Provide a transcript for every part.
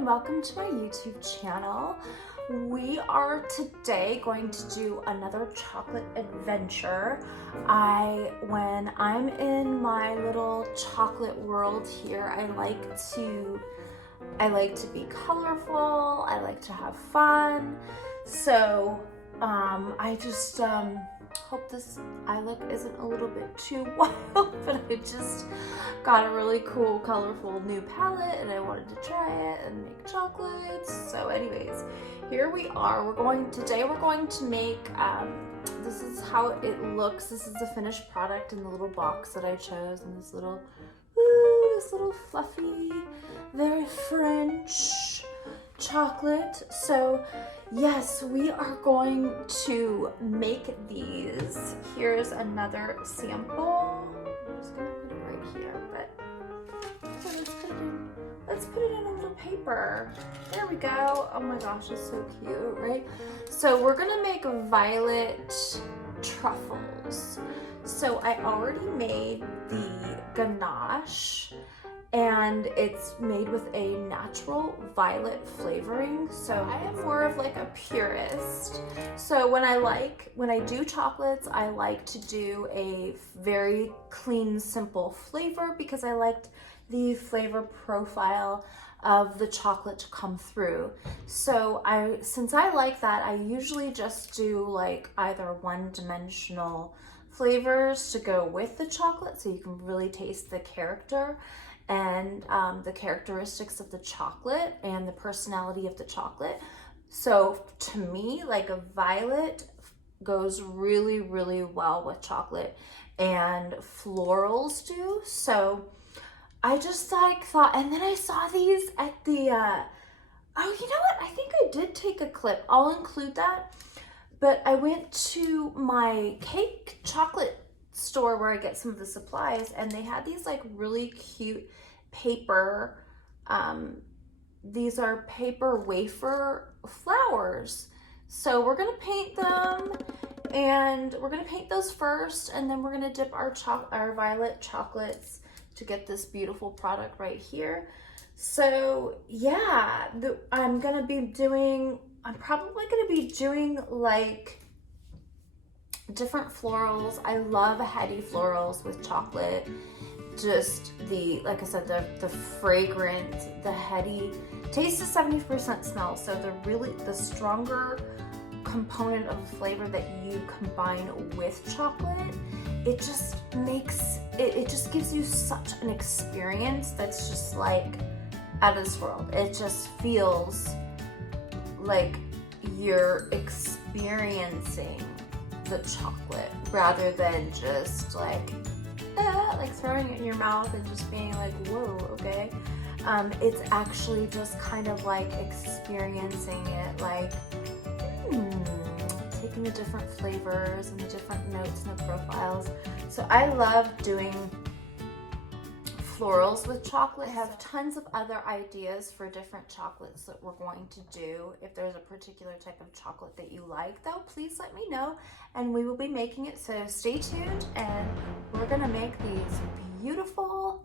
and welcome to my YouTube channel. We are today going to do another chocolate adventure. When I'm in my little chocolate world here, I like to be colorful, I like to have fun. So I just hope this eye look isn't a little bit too wild, but I just got a really cool, colorful new palette and I wanted to try it and make chocolates. So anyways, here we are. Today we're going to make, this is how it looks. This is the finished product in the little box that I chose, and this little fluffy, very French chocolate. So yes, we are going to make these. Here's another sample. I'm just gonna put it right here, but so let's put it in a little paper. There we go. Oh my gosh, it's so cute, right? So we're gonna make violet truffles. So I already made the ganache, and it's made with a natural violet flavoring. So I am more of like a purist. So when I do chocolates, I like to do a very clean, simple flavor because I liked the flavor profile of the chocolate to come through. So since I like that, I usually just do like either one-dimensional flavors to go with the chocolate so you can really taste the character and the characteristics of the chocolate and the personality of the chocolate. So to me, like a violet goes really, really well with chocolate, and florals do. So I just thought, and then I saw these at the, oh, you know what? I think I did take a clip. I'll include that. But I went to my cake chocolate store where I get some of the supplies, and they had these like really cute paper, these are paper wafer flowers. So we're gonna paint them, and we're gonna paint those first, and then we're gonna dip our violet chocolates to get this beautiful product right here. So yeah, I'm probably gonna be doing like different florals. I love heady florals with chocolate. Just like I said, the fragrant, the heady taste is 70% smell. So the stronger component of the flavor that you combine with chocolate, it just gives you such an experience that's just like out of this world. It just feels like you're experiencing the chocolate rather than just like throwing it in your mouth and just being like, whoa, okay. It's actually just kind of like experiencing it, like taking the different flavors and the different notes and the profiles. So I love doing florals with chocolate. I have tons of other ideas for different chocolates that we're going to do. If there's a particular type of chocolate that you like, though, please let me know and we will be making it. So stay tuned, and we're gonna make these beautiful,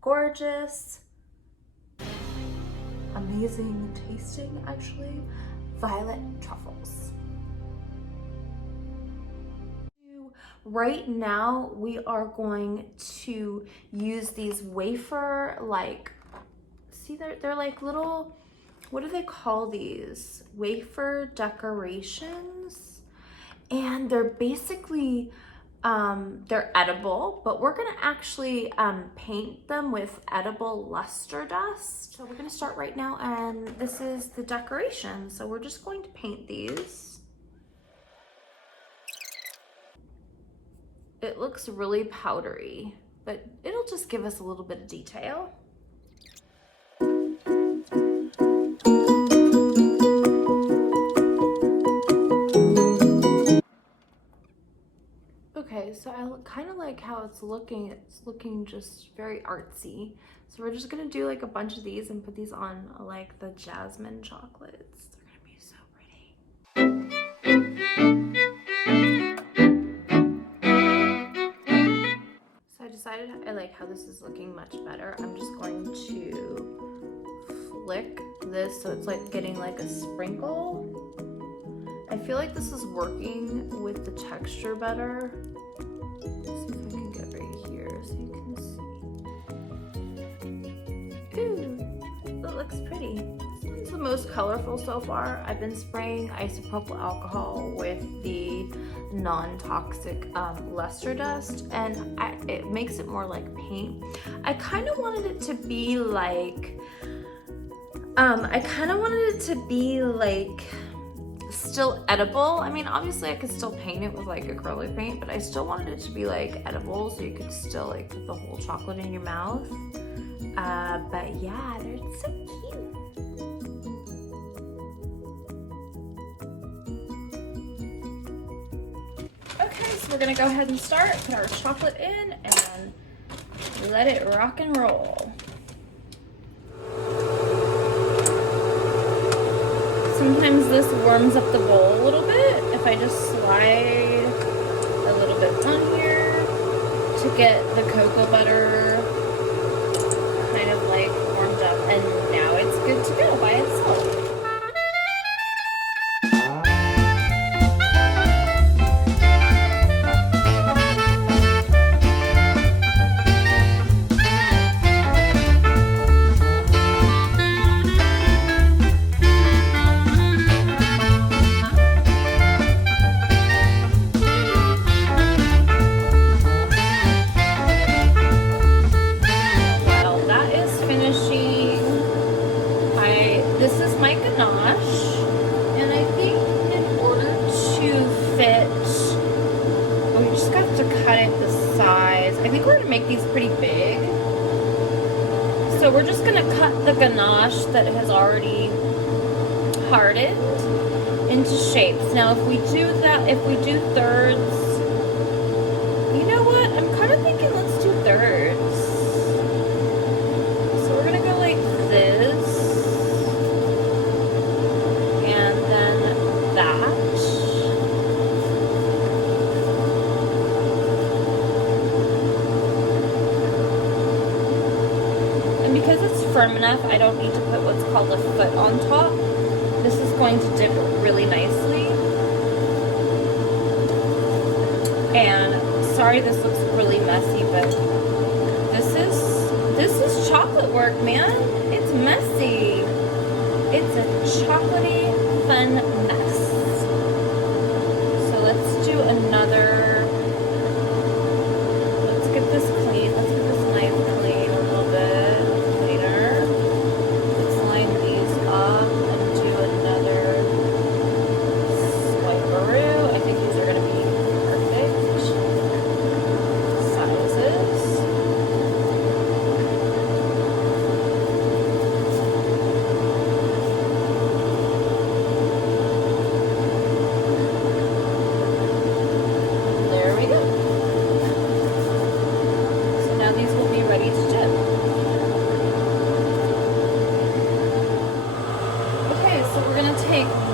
gorgeous, amazing tasting, actually, violet truffles. Right now, we are going to use these wafer, see, they're like little, what do they call these? Wafer decorations. And they're basically, they're edible, but we're gonna actually paint them with edible luster dust. So we're gonna start right now, and this is the decoration. So we're just going to paint these. It looks really powdery, but it'll just give us a little bit of detail. Okay, so I kind of like how it's looking. It's looking just very artsy. So we're just gonna do like a bunch of these and put these on like the jasmine chocolates. They're gonna be so pretty. So I decided I like how this is looking much better. I'm just going to flick this so it's like getting like a sprinkle. I feel like this is working with the texture better. Let's see if I can get right here so you can see. Ooh, that looks pretty. This one's the most colorful so far. I've been spraying isopropyl alcohol with the non-toxic luster dust, and it makes it more like paint. I kind of wanted it to be like, still edible. I mean, obviously I could still paint it with like acrylic paint, but I still wanted it to be like edible so you could still like put the whole chocolate in your mouth. But yeah, they're so cute. Okay, so we're gonna go ahead and start, put our chocolate in and let it rock and roll. Sometimes this warms up the bowl a little bit if I just slide a little bit on here to get the cocoa butter kind of like warmed up, and now it's good to go by itself. So we're just gonna cut the ganache that has already hardened into shapes. Now if we do thirds, you know what? I'm kind of thinking let's do thirds. So we're gonna go like this, and then that. Because it's firm enough, I don't need to put what's called a foot on top. This is going to dip really nicely. And sorry this looks really messy, but this is chocolate work, man. It's messy. It's a chocolatey, fun mess. So let's do another. Let's get this clean. Let's get this knife clean a little bit.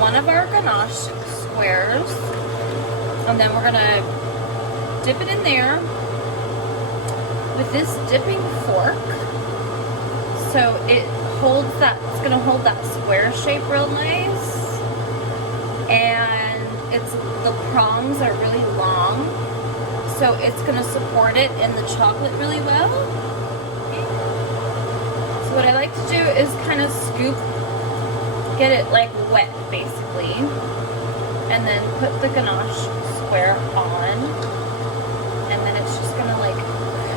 One of our ganache squares, and then we're gonna dip it in there with this dipping fork, so it holds that. It's gonna hold that square shape real nice, and the prongs are really long, so it's gonna support it in the chocolate really well. So what I like to do is kind of scoop. Get it like wet basically, and then put the ganache square on, and then it's just gonna like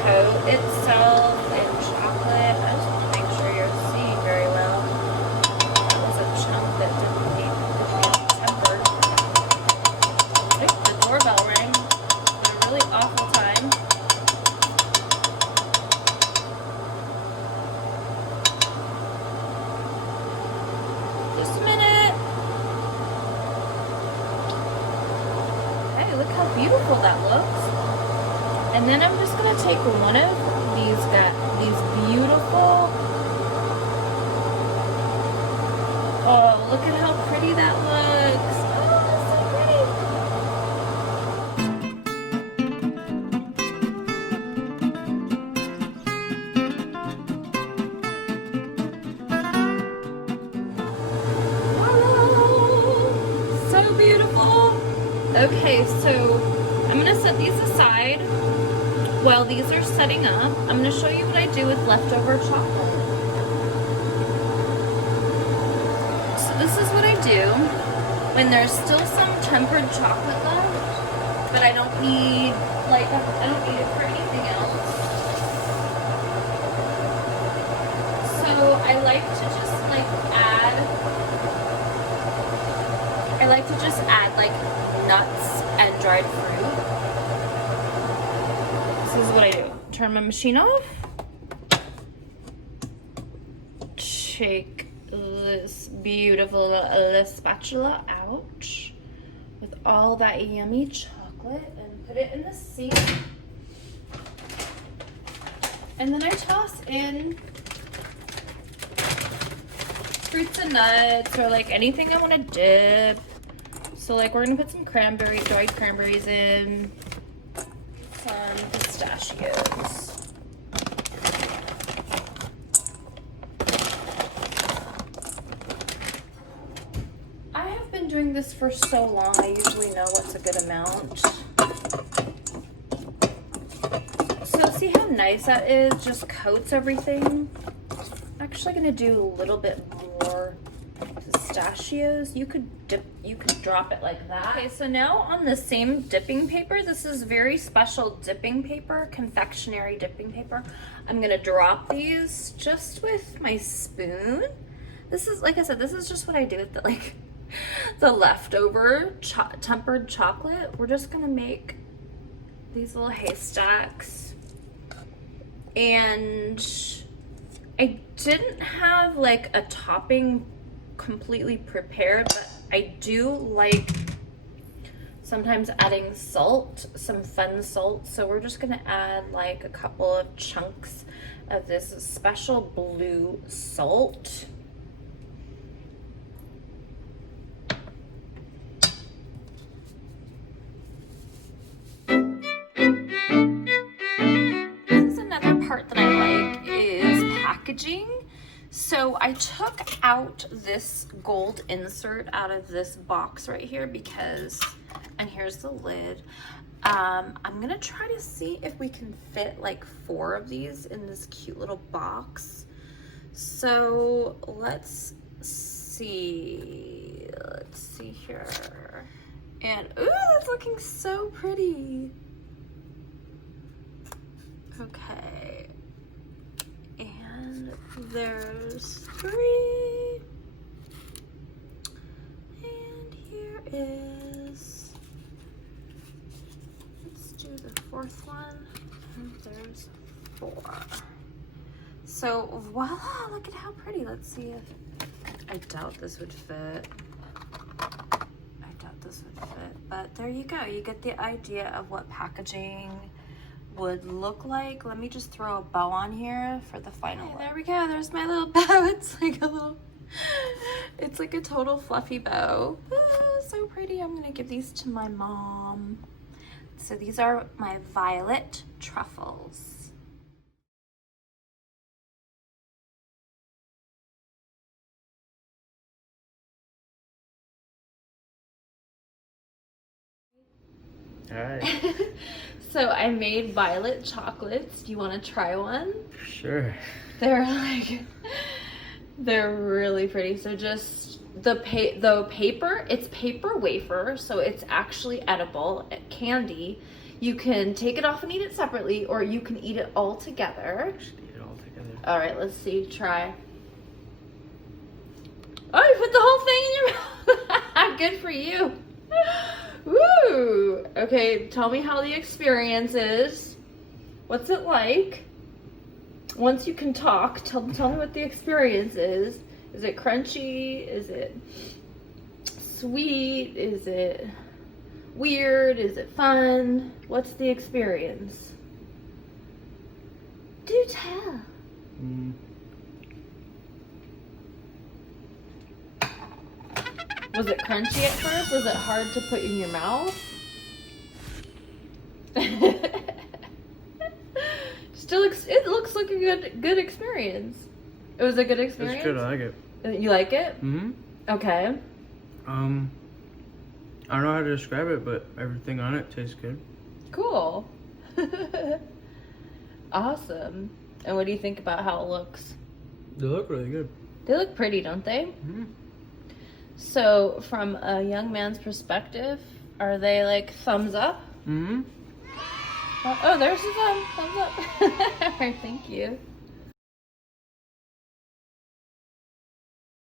coat itself in chocolate. I just want to make sure you're seeing very well. That was a chunk that didn't need to be tempered. The doorbell rang at a really awful time. Just a minute. Okay, look how beautiful that looks. And then I'm just gonna take one of these beautiful. Oh, look at how pretty that looks. Oh, that's so pretty. set these aside while these are setting up. I'm gonna show you what I do with leftover chocolate. So this is what I do when there's still some tempered chocolate left, but I don't need it for anything else. So I like to just add like nuts and dried fruit. This is what I do. Turn my machine off. Take this beautiful spatula out with all that yummy chocolate and put it in the sink. And then I toss in fruits and nuts or like anything I want to dip. So like we're gonna put some dried cranberries in, some pistachios. I have been doing this for so long, I usually know what's a good amount. So see how nice that is? Just coats everything. I'm actually gonna do a little bit more pistachios. You could drop it like that. Okay, so now on the same dipping paper, this is very special dipping paper, confectionery dipping paper. I'm gonna drop these just with my spoon. This is, like I said, this is just what I do with the leftover tempered chocolate. We're just gonna make these little haystacks. And I didn't have like a topping completely prepared, but I do like sometimes adding salt, some fun salt. So we're just gonna add like a couple of chunks of this special blue salt. This is another part that I like is packaging. So I took out this gold insert out of this box right here because, and here's the lid. I'm gonna try to see if we can fit like 4 of these in this cute little box. So let's see here. And ooh, that's looking so pretty. Okay. And there's 3. And here is, let's do the 4th one. And there's 4. So voila, look at how pretty. Let's see if, I doubt this would fit. But there you go. You get the idea of what packaging would look like. Let me just throw a bow on here for the final one. There we go. There's my little bow. It's like a total fluffy bow. So pretty. I'm gonna give these to my mom. So these are my violet truffles. All right. So I made violet chocolates. Do you want to try one? Sure. They're really pretty. So just the paper, it's paper wafer, so it's actually edible candy. You can take it off and eat it separately, or you can eat it all together. Just eat it all together. All right, let's see. Try. Oh, you put the whole thing in your mouth. Good for you. Woo! Okay, tell me how the experience is. What's it like? Once you can talk, tell me what the experience is. Is it crunchy? Is it sweet? Is it weird? Is it fun? What's the experience? Do tell. Was it crunchy at first? Was it hard to put in your mouth? Still, it looks like a good experience. It was a good experience? It's good, I like it. You like it? Mm-hmm. Okay. I don't know how to describe it, but everything on it tastes good. Cool. Awesome. And what do you think about how it looks? They look really good. They look pretty, don't they? Mm-hmm. So, from a young man's perspective, are they like thumbs up? Mm-hmm. Oh, there's a thumb. Thumbs up. Alright, thank you.